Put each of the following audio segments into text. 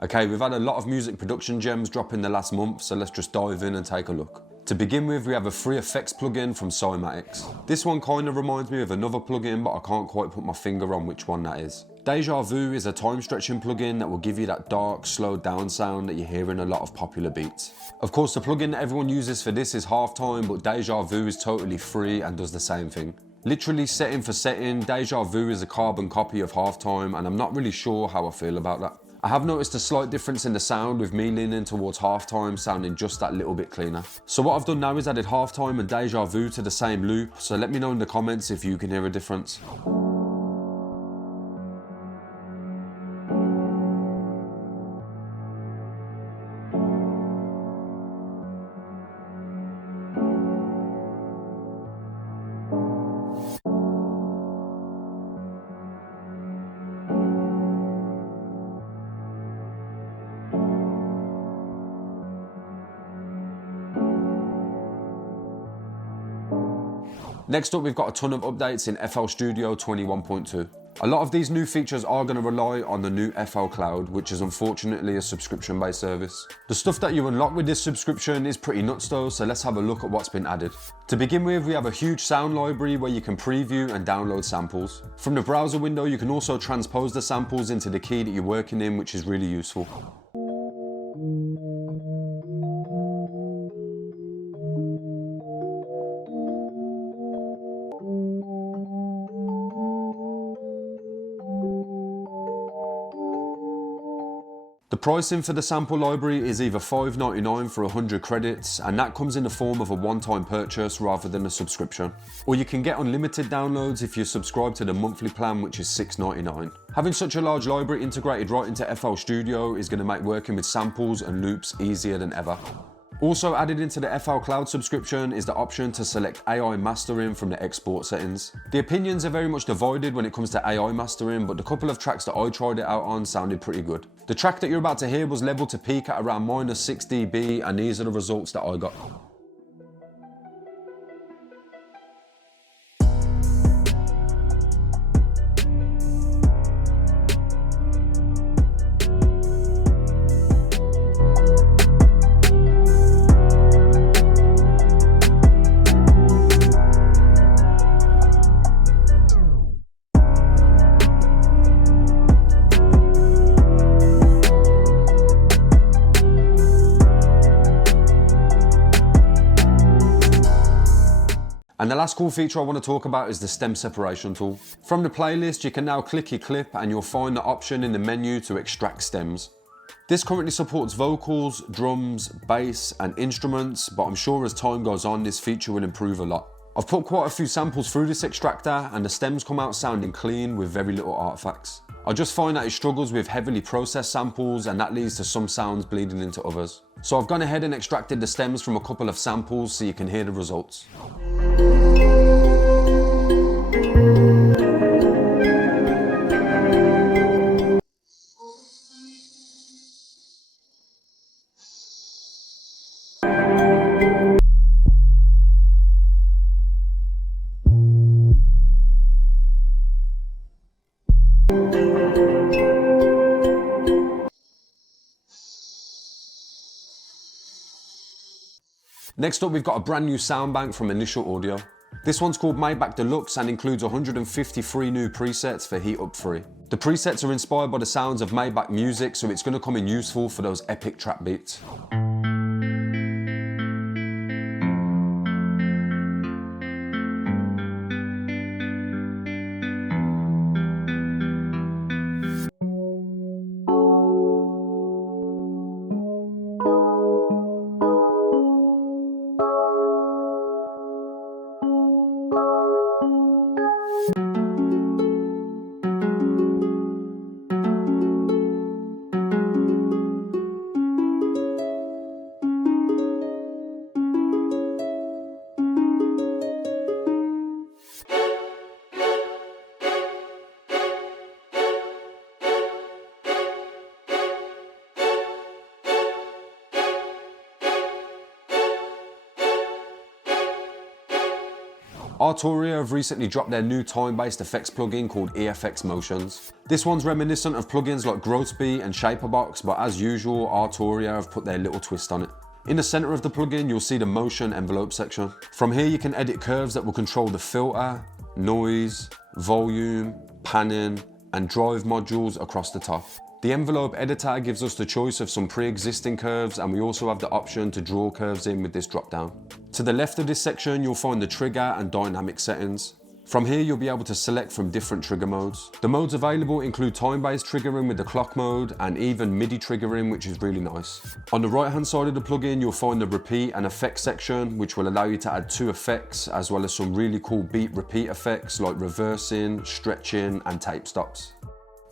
Okay, we've had a lot of music production gems drop in the last month, so let's just dive in and take a look. To begin with, we have a free effects plugin from Cymatics. This one kind of reminds me of another plugin, but I can't quite put my finger on which one that is. Deja Vu is a time stretching plugin that will give you that dark, slowed down sound that you hear in a lot of popular beats. Of course, the plugin that everyone uses for this is Halftime, but Deja Vu is totally free and does the same thing. Literally setting for setting, Deja Vu is a carbon copy of Halftime, and I'm not really sure how I feel about that. I have noticed a slight difference in the sound, with me leaning towards Halftime sounding just that little bit cleaner. So what I've done now is added Halftime and Deja Vu to the same loop, so let me know in the comments if you can hear a difference. Next up, we've got a ton of updates in FL Studio 21.2. A lot of these new features are going to rely on the new FL Cloud, which is unfortunately a subscription-based service. The stuff that you unlock with this subscription is pretty nuts though, so let's have a look at what's been added. To begin with, we have a huge sound library where you can preview and download samples. From the browser window, you can also transpose the samples into the key that you're working in, which is really useful. The pricing for the sample library is either $5.99 for 100 credits, and that comes in the form of a one-time purchase rather than a subscription. Or you can get unlimited downloads if you subscribe to the monthly plan, which is $6.99. Having such a large library integrated right into FL Studio is going to make working with samples and loops easier than ever. Also added into the FL Cloud subscription is the option to select AI mastering from the export settings. The opinions are very much divided when it comes to AI mastering, but the couple of tracks that I tried it out on sounded pretty good. The track that you're about to hear was leveled to peak at around -6 dB, and these are the results that I got. And the last cool feature I want to talk about is the stem separation tool. From the playlist, you can now click your clip and you'll find the option in the menu to extract stems. This currently supports vocals, drums, bass and instruments, but I'm sure as time goes on this feature will improve a lot. I've put quite a few samples through this extractor and the stems come out sounding clean with very little artifacts. I just find that it struggles with heavily processed samples, and that leads to some sounds bleeding into others. So I've gone ahead and extracted the stems from a couple of samples so you can hear the results. Next up, we've got a brand new sound bank from Initial Audio. This one's called Maybach Deluxe and includes 153 new presets for Heat Up Free. The presets are inspired by the sounds of Maybach music, so it's going to come in useful for those epic trap beats. Arturia have recently dropped their new time-based effects plugin called EFX Motions. This one's reminiscent of plugins like Beat and Shaperbox, but as usual, Arturia have put their little twist on it. In the center of the plugin, you'll see the motion envelope section. From here, you can edit curves that will control the filter, noise, volume, panning, and drive modules across the top. The envelope editor gives us the choice of some pre-existing curves, and we also have the option to draw curves in with this drop down. To the left of this section, you'll find the trigger and dynamic settings. From here, you'll be able to select from different trigger modes. The modes available include time-based triggering with the clock mode and even MIDI triggering, which is really nice. On the right-hand side of the plugin, you'll find the repeat and effects section, which will allow you to add 2 effects, as well as some really cool beat repeat effects like reversing, stretching, and tape stops.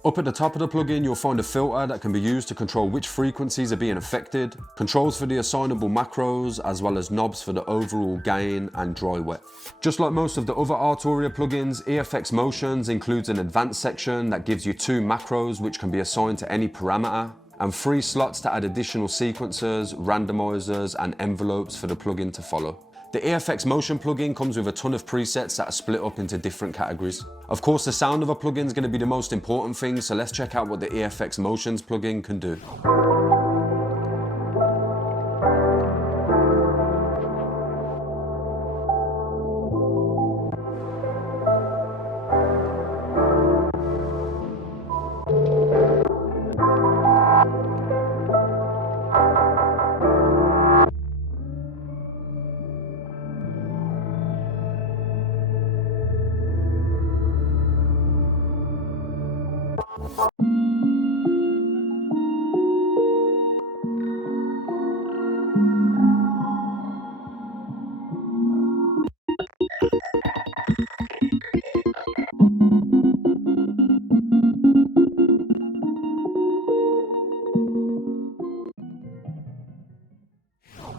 Up at the top of the plugin, you'll find a filter that can be used to control which frequencies are being affected, controls for the assignable macros, as well as knobs for the overall gain and dry wet. Just like most of the other Arturia plugins, EFX Motions includes an advanced section that gives you 2 macros which can be assigned to any parameter, and 3 slots to add additional sequencers, randomizers, and envelopes for the plugin to follow. The EFX Motion plugin comes with a ton of presets that are split up into different categories. Of course, the sound of a plugin is going to be the most important thing, so let's check out what the EFX Motions plugin can do.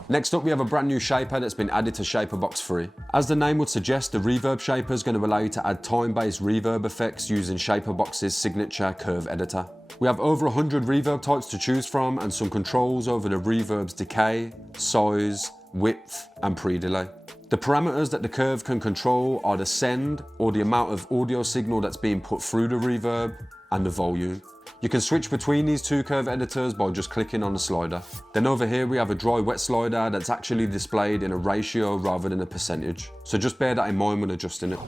Next up, we have a brand new shaper that's been added to Shaperbox 3. As the name would suggest, the Reverb Shaper is going to allow you to add time-based reverb effects using Shaperbox's signature curve editor. We have over 100 reverb types to choose from and some controls over the reverb's decay, size, width, and pre-delay. The parameters that the curve can control are the send, or the amount of audio signal that's being put through the reverb, and the volume. You can switch between these 2 curve editors by just clicking on the slider. Then over here we have a dry wet slider that's actually displayed in a ratio rather than a percentage. So just bear that in mind when adjusting it.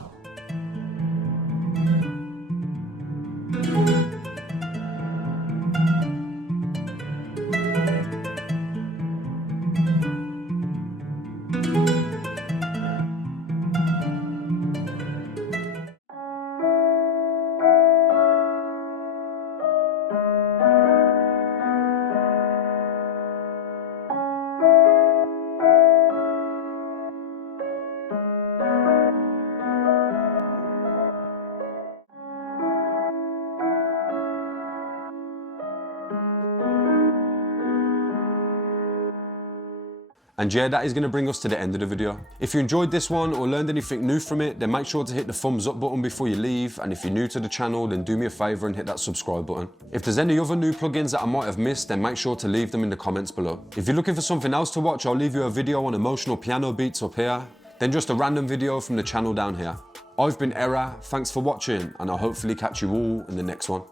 And yeah, that is going to bring us to the end of the video. If you enjoyed this one or learned anything new from it, then make sure to hit the thumbs up button before you leave. And if you're new to the channel, then do me a favor and hit that subscribe button. If there's any other new plugins that I might have missed, then make sure to leave them in the comments below. If you're looking for something else to watch, I'll leave you a video on emotional piano beats up here, then just a random video from the channel down here. I've been Era, thanks for watching, and I'll hopefully catch you all in the next one.